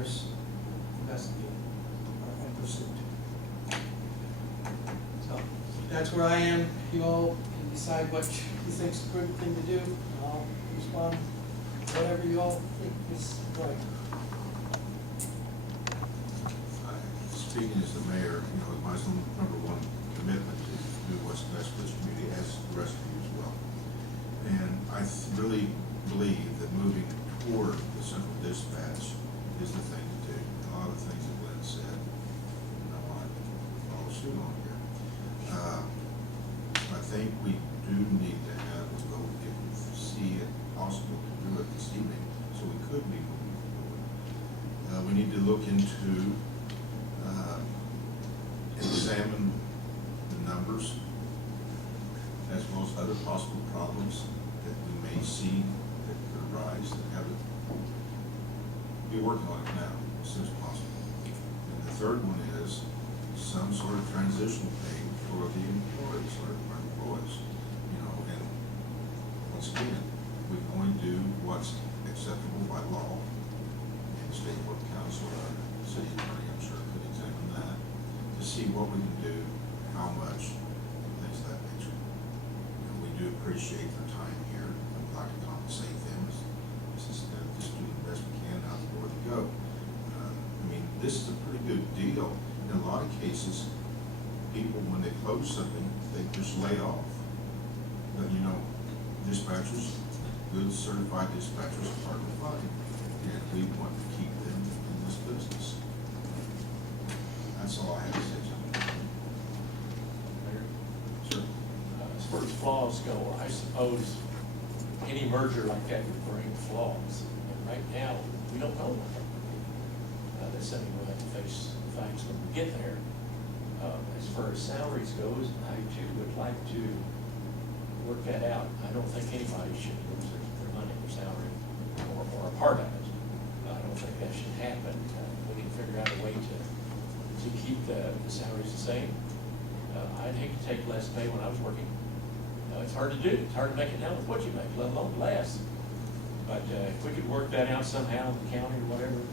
requires investigating and pursuit. So that's where I am. You all can decide what you think's a good thing to do, and I'll respond whatever you all think is right. Speaking as the mayor, my number one commitment is to do what's best for this community, as the rest of you as well. And I really believe that moving toward the central dispatch is the thing to do. A lot of the things that Glenn said, I want to follow suit on here. I think we do need to have a vote if we see it possible to do it this evening, so we could be moving forward. We need to look into examine the numbers as well as other possible problems that we may see that could arise that haven't. Be working on it now as soon as possible. And the third one is some sort of transitional pay for the employees or our employees. And once again, we can only do what's acceptable by law. And the state board council, our city attorney, I'm sure, could examine that to see what we can do, how much, things of that nature. We do appreciate their time here, and we'd like to compensate them as just do the best we can out the door to go. This is a pretty good deal. In a lot of cases, people, when they close something, they just lay off. But dispatchers, good certified dispatchers are hard to find, and we want to keep them in this business. That's all I have to say, John. Sure. As far as flaws go, I suppose any merger like that would bring flaws. And right now, we don't know what. That's something we'll have to face the facts when we get there. As far as salaries goes, I too would like to work that out. I don't think anybody should lose their money or salary or a part of it. I don't think that should happen. We need to figure out a way to keep the salaries the same. I'd hate to take less pay when I was working. It's hard to do. It's hard to make it down with what you make, let alone less. But if we could work that out somehow in the county or whatever,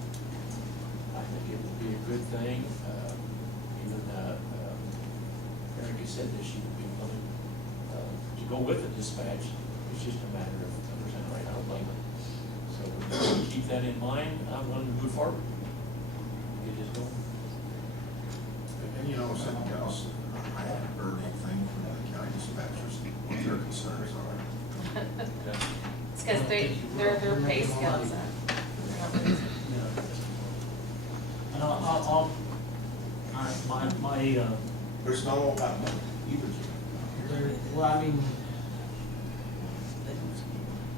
I think it would be a good thing. Even Erica said that she would be willing to go with the dispatch. It's just a matter of salary. I don't blame her. So we'll keep that in mind. I'm willing to move forward. Get this going. And something else, I haven't heard anything from the county dispatchers, what their concerns are. It's because their pay scales up. And I'll But it's not all about money either, Jim. Well, I mean,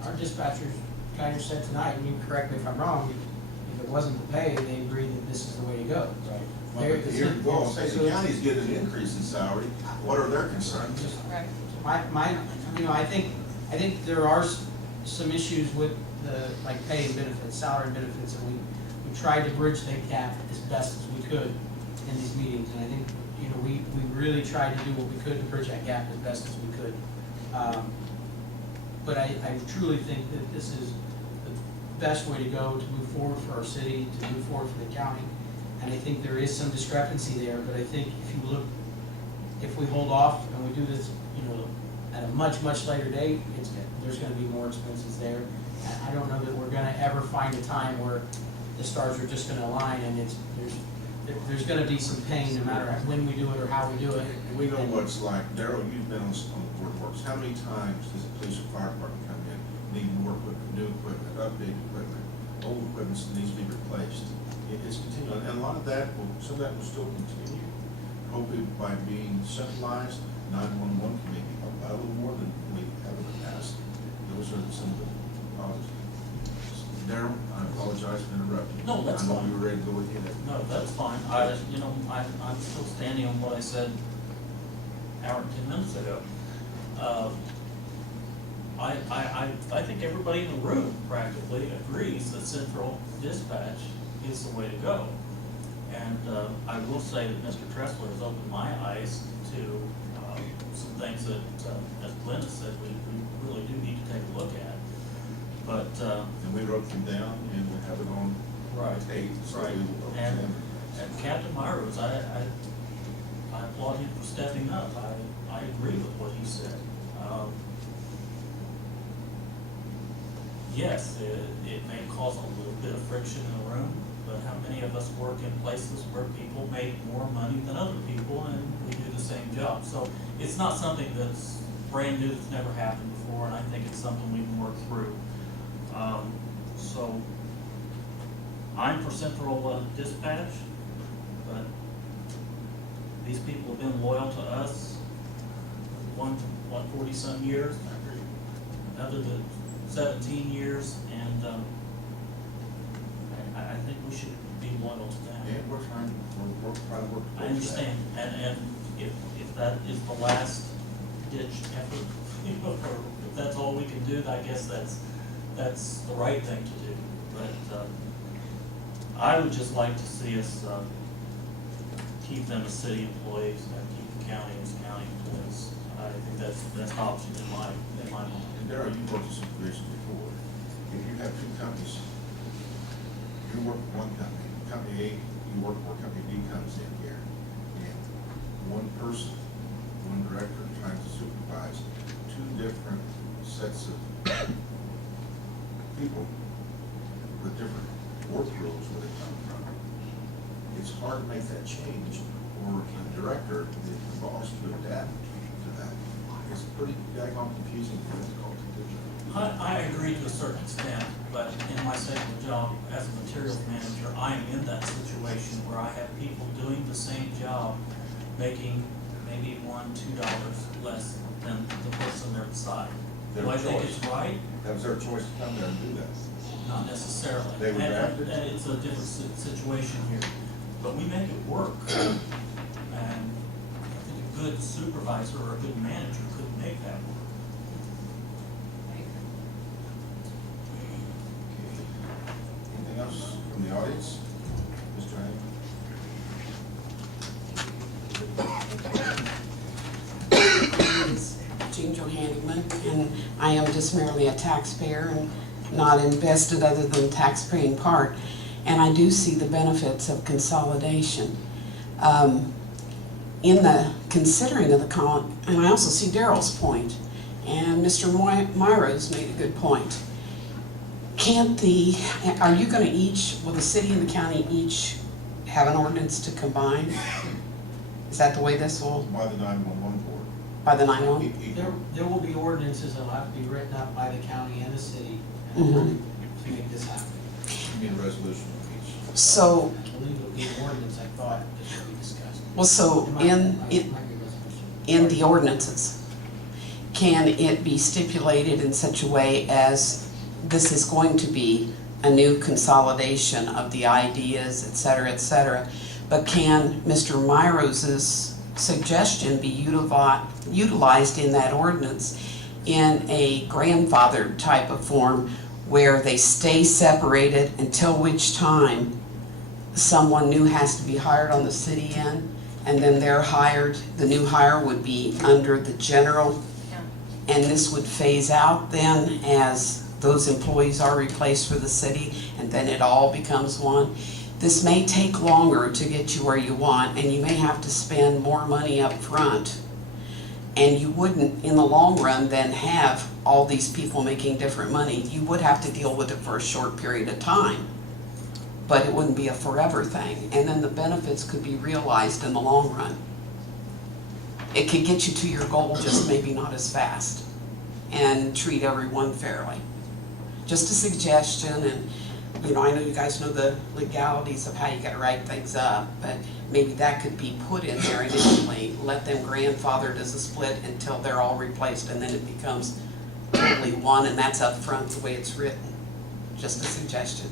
our dispatchers kind of said tonight, and you can correct me if I'm wrong, if it wasn't the pay, they agreed that this is the way to go. Right. Well, say the county's getting an increase in salary, what are their concerns? Right. I think there are some issues with the, like, pay and benefits, salary and benefits, and we tried to bridge that gap as best as we could in these meetings, and I think, we really tried to do what we could to bridge that gap as best as we could. But I truly think that this is the best way to go to move forward for our city, to move forward for the county. And I think there is some discrepancy there, but I think if you look, if we hold off and we do this, at a much, much later date, there's gonna be more expenses there. And I don't know that we're gonna ever find a time where the stars are just gonna align, and there's gonna be some pain no matter when we do it or how we do it. We know what's like. Daryl, you've been on the board of works. How many times does the police or fire department come in, need more equipment, new equipment, updated equipment, old equipment that needs to be replaced? It's continuing, and a lot of that some of that will still continue. Hopefully by being centralized, 911 can maybe help out a little more than we have in the past. Those are some of the positives. Daryl, I apologize for interrupting. No, that's I know fine. you were ready to go ahead. No, that's fine. I'm still standing on what I said an hour and 10 minutes ago. I think everybody in the room practically agrees that central dispatch is the way to go. And I will say that Mr. Tressler has opened my eyes to some things that, as Glenn has said, we really do need to take a look at. But And we wrote them down, and we have it on Right. state, so Right. we will And, them. and Captain Myros, I applaud him for stepping up. I agree with what he said. Yes, it may cause a little bit of friction in the room, but how many of us work in places where people make more money than other people and we do the same job? So it's not something that's brand new, that's never happened before, and I think it's something we can work through. So I'm for central dispatch, but these people have been loyal to us, 40-some years, another 17 years, and I think we should be loyal to them. And we're trying to work. I understand, and if that is the last ditch effort, you know, or if that's all we can do, I guess that's the right thing to do. But I would just like to see us keep them as city employees and keep the county as county employees. I think that's the best option in my mind. And Darryl, you worked in situations before. If you have two companies, you work for one company, company A, you work for company B comes in here, and one person, one director trying to supervise two different sets of people with different work rules where they come from. It's hard to make that change, or the director, the boss, to adapt to that. It's pretty daggone confusing and difficult to do. I agree to a certain extent, but in my second job as a materials manager, I am in that situation where I have people doing the same job, making maybe $1, $2 less than the person they're beside. Their Do I think choice. it's right? That was their choice to come there and do that. Not necessarily. They were drafted? And it's a different situation here, but we make it work. And I think a good supervisor or a good manager could make that work. Anything else from the audience? Mr. Haney? Jean Johanneman, and I am just merely a taxpayer and not invested other than the tax-paying part. And I do see the benefits of consolidation. In the considering of the and I also see Darrell's point, and Mr. Myros made a good point. Are you gonna will the city and the county each have an ordinance to combine? Is that the way this will, By the 911 board. by the 911? There will be ordinances that'll have to be written up by the county and the city to make this happen. You need a resolution of each. So, I believe it'll be an ordinance, I thought, that should be discussed. well, so It might be a resolution. in the ordinances, can it be stipulated in such a way as this is going to be a new consolidation of the ideas, et cetera, but can Mr. Myros's suggestion be utilized in that ordinance in a grandfathered type of form where they stay separated until which time someone new has to be hired on the city end, and then they're hired, the new hire would be under the general, Yeah. and this would phase out then as those employees are replaced for the city, and then it all becomes one. This may take longer to get you where you want, and you may have to spend more money up front. And you wouldn't, in the long run, then have all these people making different money. You would have to deal with it for a short period of time, but it wouldn't be a forever thing. And then the benefits could be realized in the long run. It could get you to your goal, just maybe not as fast, and treat everyone fairly. Just a suggestion, and I know you guys know the legalities of how you gotta write things up, but maybe that could be put in there initially, let them grandfathered as a split until they're all replaced, and then it becomes totally one, and that's up front the way it's written. Just a suggestion.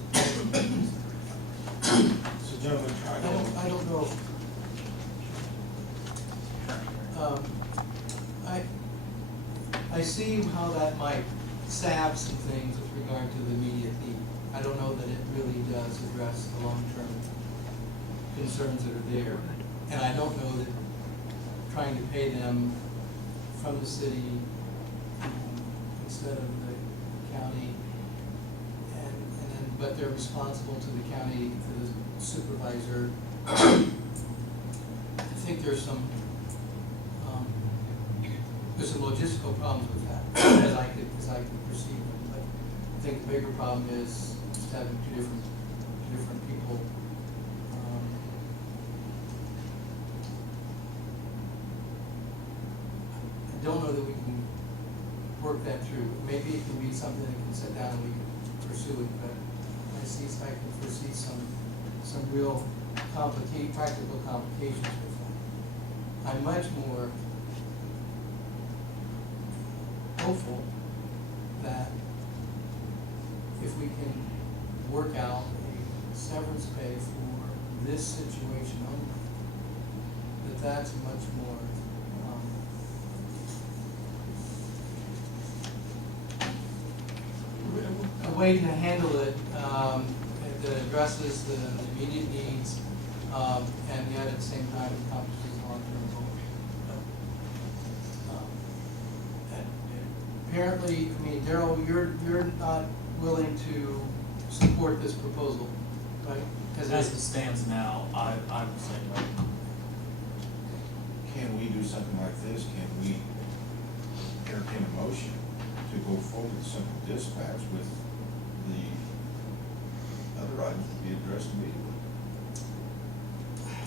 So gentlemen, I don't know. I see how that might salve some things with regard to the immediate need. I don't know that it really does address the long-term concerns that are there. And I don't know that trying to pay them from the city instead of the county and then but they're responsible to the county, to the supervisor. I think there's some logistical problems with that, as I could perceive them. But I think the bigger problem is just having two different people. I don't know that we can work that through. Maybe it can be something that can sit down and we can pursue it, but I can foresee some real practical complications with that. I'm much more hopeful that if we can work out a severance pay for this situation only, that's much more a way to handle it that addresses the immediate needs, and yet at the same time accomplishes long-term goals. Apparently, I mean, Darrell, you're not willing to support this proposal, right? As it stands now, I would say no. Can we do something like this? Can we entertain a motion to go forward with simple dispatch with the other items to be addressed immediately?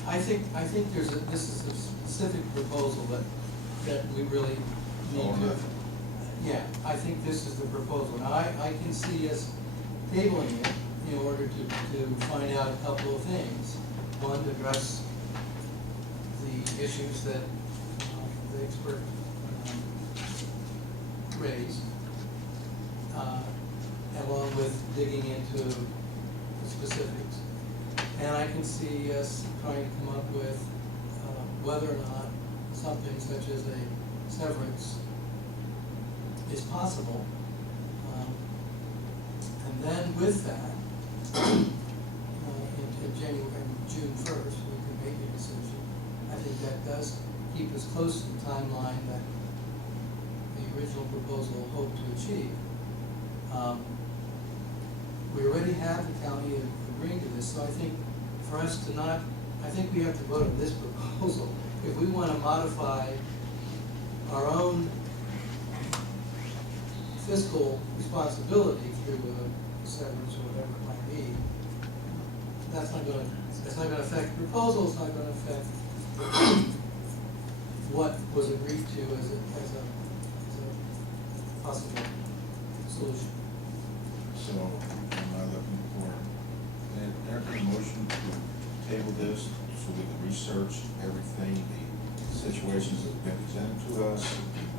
I think this is a specific proposal that we really need Or to. nothing. Yeah, I think this is the proposal. Now, I can see us tabling it in order to find out a couple of things. One, to address the issues that the expert raised, along with digging into the specifics. And I can see us trying to come up with whether or not something such as a severance is possible. And then with that, in June 1st, we can make a decision. I think that does keep us close to the timeline that the original proposal hoped to achieve. We already have the county agreeing to this, so I think for us to not, I think we have to vote on this proposal. If we want to modify our own fiscal responsibility through a severance or whatever it might be, it's not going to affect the proposal, it's not going to affect what was agreed to as a possible solution. So, am I looking for an entertaining motion to table this so we can research everything, the situations that have been presented to us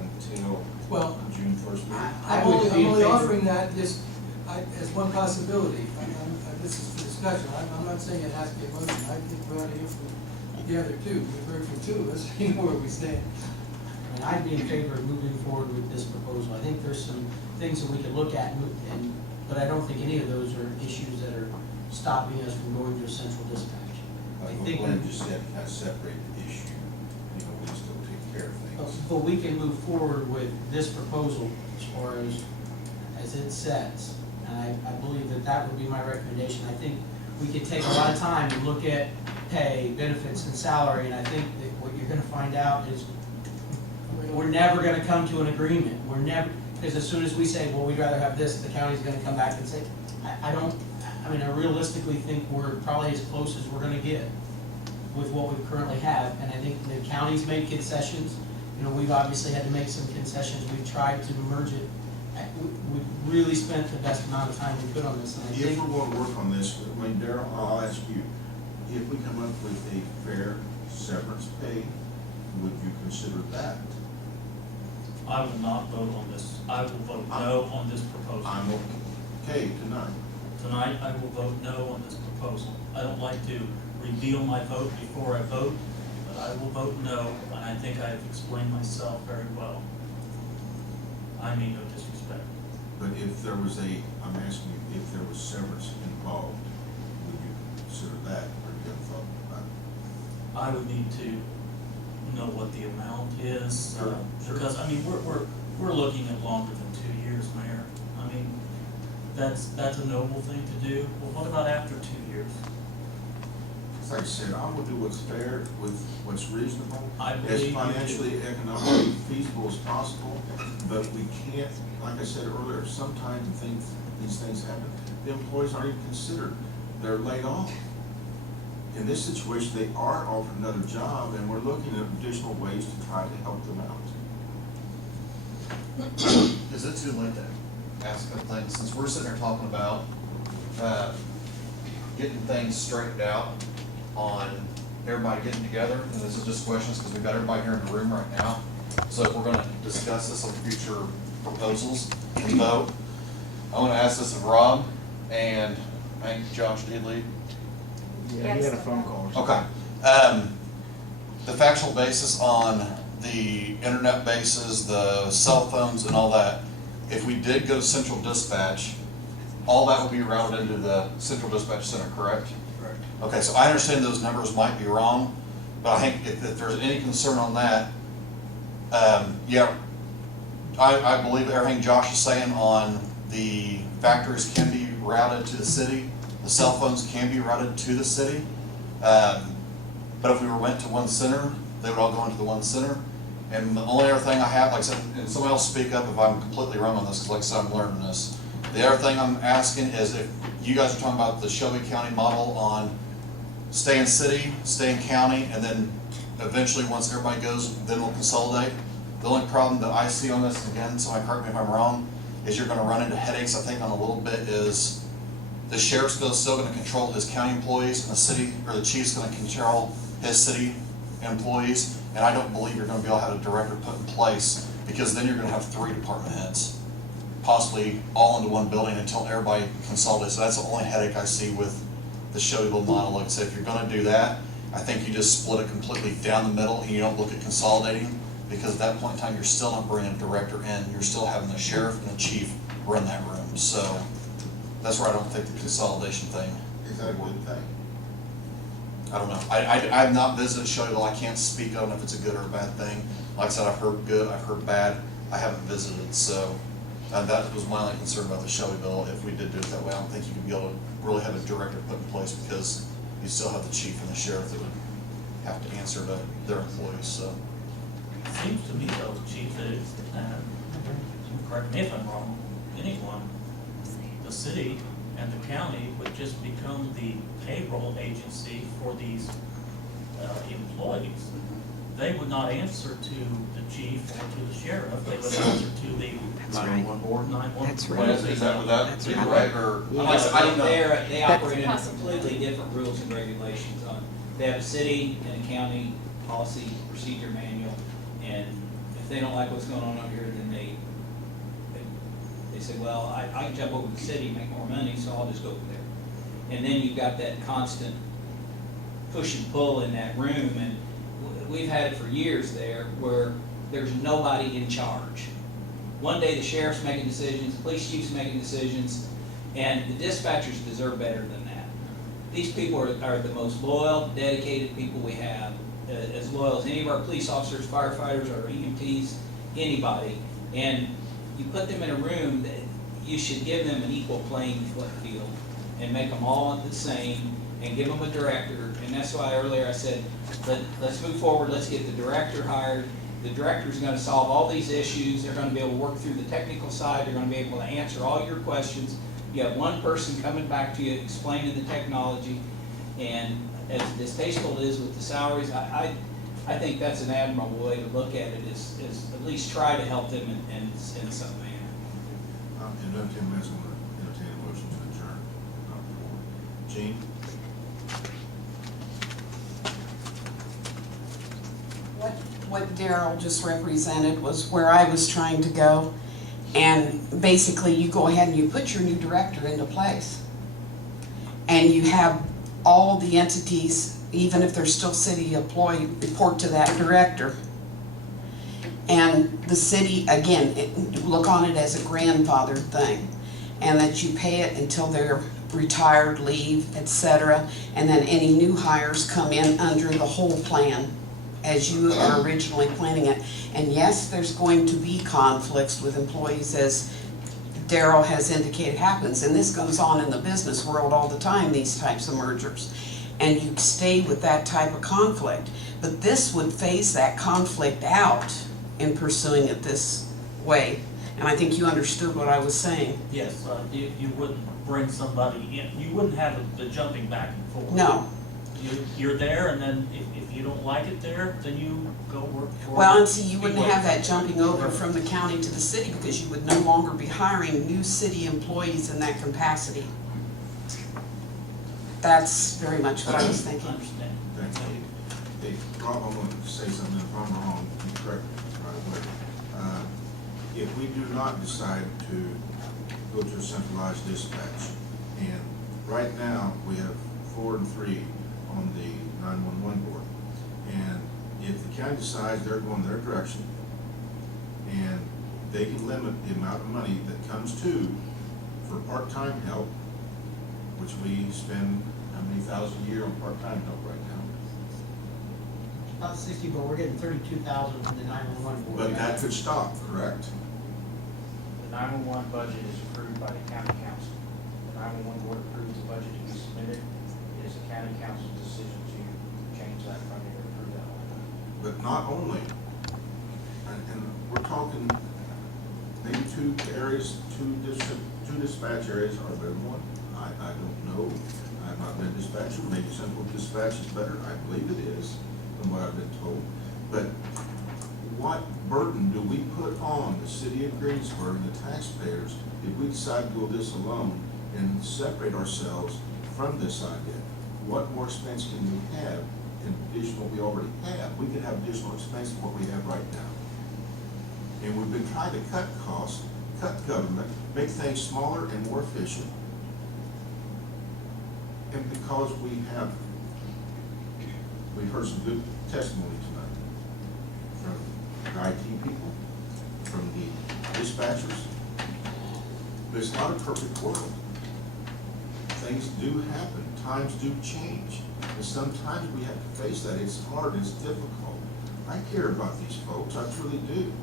until Well, June 1st meeting? I'm only offering that just as one possibility. This is for discussion. I'm not saying it has to be a motion. I think we ought to hear from the other two. We've heard from two of us, you know where we stand. I mean, I'd be in favor of moving forward with this proposal. I think there's some things that we could look at, but I don't think any of those are issues that are stopping us from going to a central dispatch. I Like think, Glenn just said, kind of separate the issue, you know, we still take care of things. but we can move forward with this proposal as far as it sets. And I believe that would be my recommendation. I think we could take a lot of time and look at pay, benefits, and salary, and I think that what you're gonna find out is we're never gonna come to an agreement. We're never, because as soon as we say, well, we'd rather have this, the county's gonna come back and say, I realistically think we're probably as close as we're gonna get with what we currently have. And I think the county's made concessions. You know, we've obviously had to make some concessions. We've tried to merge it. We've really spent the best amount of time we could on this, and I If think. we're going to work on this, I mean, Darrell, I'll ask you, if we come up with a fair severance pay, would you consider that? I will not vote on this. I will vote no on this proposal. I'm okay tonight. Tonight, I will vote no on this proposal. I don't like to reveal my vote before I vote, but I will vote no, and I think I've explained myself very well. I mean no disrespect. But if there was I'm asking you, if there was severance involved, would you consider that, or do you have thought about it? I would need to know what the amount is, Sure. because, I mean, we're looking at longer than 2 years, Mayor. I mean, that's a noble thing to do. Well, what about after 2 years? Like I said, I will do what's fair with what's reasonable, I believe as you do. financially, economically feasible as possible, but we can't, like I said earlier, sometimes these things happen, the employees aren't even considered, they're laid off. In this situation, they are offered another job, and we're looking at additional ways to try to help them out. Is it too late to ask a couple things, since we're sitting here talking about, getting things straightened out on everybody getting together, and this is just questions, because we've got everybody here in the room right now, so if we're gonna discuss this on future proposals and vote, I wanna ask this of Rob, and I think Josh did lead. Yeah, he had a phone call. Okay. The factual basis on the internet bases, the cell phones and all that, if we did go to central dispatch, all that would be routed into the central dispatch center, correct? Correct. Okay, so I understand those numbers might be wrong, but I think if there's any concern on that, yeah, I believe everything Josh is saying on the factories can be routed to the city, the cell phones can be routed to the city. But if we went to one center, they would all go into the one center. And the only other thing I have, like I said, and somebody else speak up if I'm completely wrong on this, because like I said, I'm learning this. The other thing I'm asking is if you guys are talking about the Shelby County model on staying city, staying county, and then eventually once everybody goes, then we'll consolidate. The only problem that I see on this, again, somebody correct me if I'm wrong, is you're gonna run into headaches, I think, on a little bit is the sheriff's still gonna control his county employees, and the city, or the chief's gonna control his city employees, and I don't believe you're gonna be able to have a director put in place, because then you're gonna have 3 department heads, possibly all into one building until everybody consolidates. So that's the only headache I see with the Shelbyville model. Like I said, if you're gonna do that, I think you just split it completely down the middle and you don't look at consolidating, because at that point in time, you're still not bringing a director in, you're still having the sheriff and the chief run that room. So that's where I don't think the consolidation thing. Is that a good thing? I don't know. I've not visited Shelbyville. I can't speak on if it's a good or a bad thing. Like I said, I've heard good, I've heard bad. I haven't visited, so that was my only concern about the Shelbyville. If we did do it that way, I don't think you could be able to really have a director put in place, because you still have the chief and the sheriff that would have to answer to their employees, so. Seems to me though, Chief, that, correct me if I'm wrong, anyone, the city and the county would just become the payroll agency for these employees. They would not answer to the chief or to the sheriff, they would answer to the 911 board, 911. That's right. Would that be right, or? I don't know. They operate under Possible. completely different rules and regulations on, they have a city and a county policy procedure manual, and if they don't like what's going on over here, then they say, well, I can jump over to the city, make more money, so I'll just go over there. And then you've got that constant push and pull in that room, and we've had it for years there, where there's nobody in charge. One day the sheriff's making decisions, the police chief's making decisions, and the dispatchers deserve better than that. These people are the most loyal, dedicated people we have, as loyal as any of our police officers, firefighters, or EMTs, anybody. And you put them in a room, that you should give them an equal playing field and make them all the same and give them a director. And that's why earlier I said, let's move forward, let's get the director hired. The director's gonna solve all these issues, they're gonna be able to work through the technical side, they're gonna be able to answer all your questions. You have one person coming back to you explaining the technology, and as distasteful it is with the salaries, I think that's an admirable way to look at it, is at least try to help them in some manner. In another 10 minutes, I'm going to entertain a motion to adjourn. Not before. Gene? What Darrell just represented was where I was trying to go. And basically, you go ahead and you put your new director into place. And you have all the entities, even if they're still city employee, report to that director. And the city, again, look on it as a grandfathered thing. And that you pay it until they're retired, leave, etc. And then any new hires come in under the whole plan as you are originally planning it. And yes, there's going to be conflicts with employees, as Daryl has indicated happens, and this goes on in the business world all the time, these types of mergers. And you stay with that type of conflict. But this would phase that conflict out in pursuing it this way. And I think you understood what I was saying. Yes, you wouldn't bring somebody in, you wouldn't have the jumping back and forth. No. You're there, and then if you don't like it there, then you go work for. Well, and see, you wouldn't have that jumping over from the county to the city because you would no longer be hiring new city employees in that capacity. That's very much what I was thinking. Understand. Thank you. Hey, Rob, I want to say something. If I'm wrong, you correct me right away. If we do not decide to go to a centralized dispatch, and right now we have 4 and 3 on the 911 board, and if the county decides they're going their direction, and they can limit the amount of money that comes to for part-time help, which we spend how many thousand a year on part-time help right now? About 60, but we're getting 32,000 from the 911 board. But that could stop, correct? The 911 budget is approved by the county council. The 911 board approves the budget to be submitted. It is the county council's decision to change that funding or approve that line. But not only, and we're talking maybe two areas, two dispatch areas are better than one. I don't know. I've not been a dispatcher. Maybe central dispatch is better. I believe it is, from what I've been told. But what burden do we put on the city of Greensburg and the taxpayers if we decide to go this alone and separate ourselves from this idea? What more expense can we have in addition to what we already have? We could have additional expense than what we have right now. And we've been trying to cut costs, cut government, make things smaller and more efficient. And because we've heard some good testimony tonight from the IT people, from the dispatchers. But it's not a perfect world. Things do happen, times do change, and sometimes we have to face that. It's hard, it's difficult. I care about these folks, I truly do.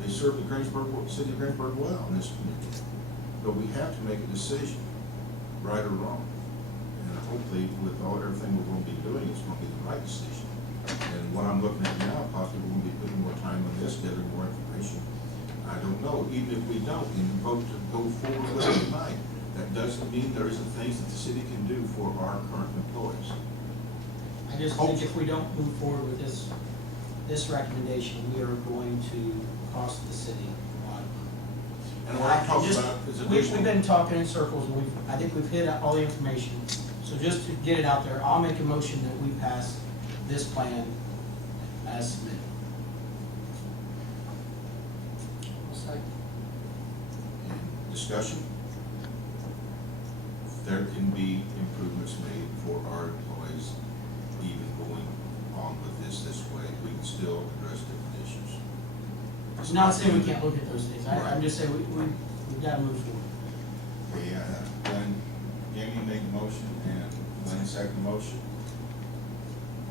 They serve the city of Greensburg well in this community. But we have to make a decision, right or wrong. And hopefully, with everything we're going to be doing, it's going to be the right decision. And what I'm looking at now, possibly we're going to be putting more time on this, gathering more information. I don't know. Even if we don't, and vote to go forward with it tonight, that doesn't mean there isn't things that the city can do for our current employees. I just think if we don't move forward with this recommendation, we are going to cost the city a lot of money. And what I'm talking about is We've been talking in circles, and I think we've hit all the information. So just to get it out there, I'll make a motion that we pass this plan as submitted. Discussion. There can be improvements made for our employees, even going on with this way. We can still address different issues. I'm not saying we can't look at those things. I'm just saying we've got to move forward. Okay, Glenn, Amy made the motion and Glenn seconded the motion.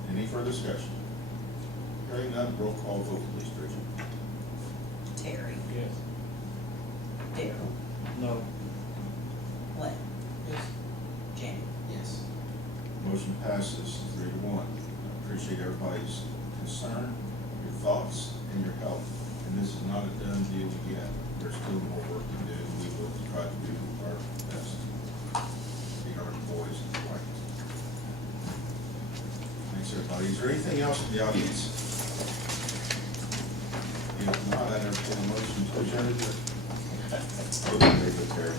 Any further discussion? Hearing none, roll call vote, please, Bridget. Terry, Yes. Daryl, No. Glenn, Yes. Jamie. Yes. Motion passes 3-1. I appreciate everybody's concern, your thoughts, and your help. And this is not a done deal yet. There's still more work to do. We will try to do our best to be our employees and right. Thanks, everybody. Is there anything else in the audience? If not, I entertain a motion to adjourn. Okay, Terry.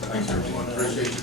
Thanks, everyone. Appreciate you.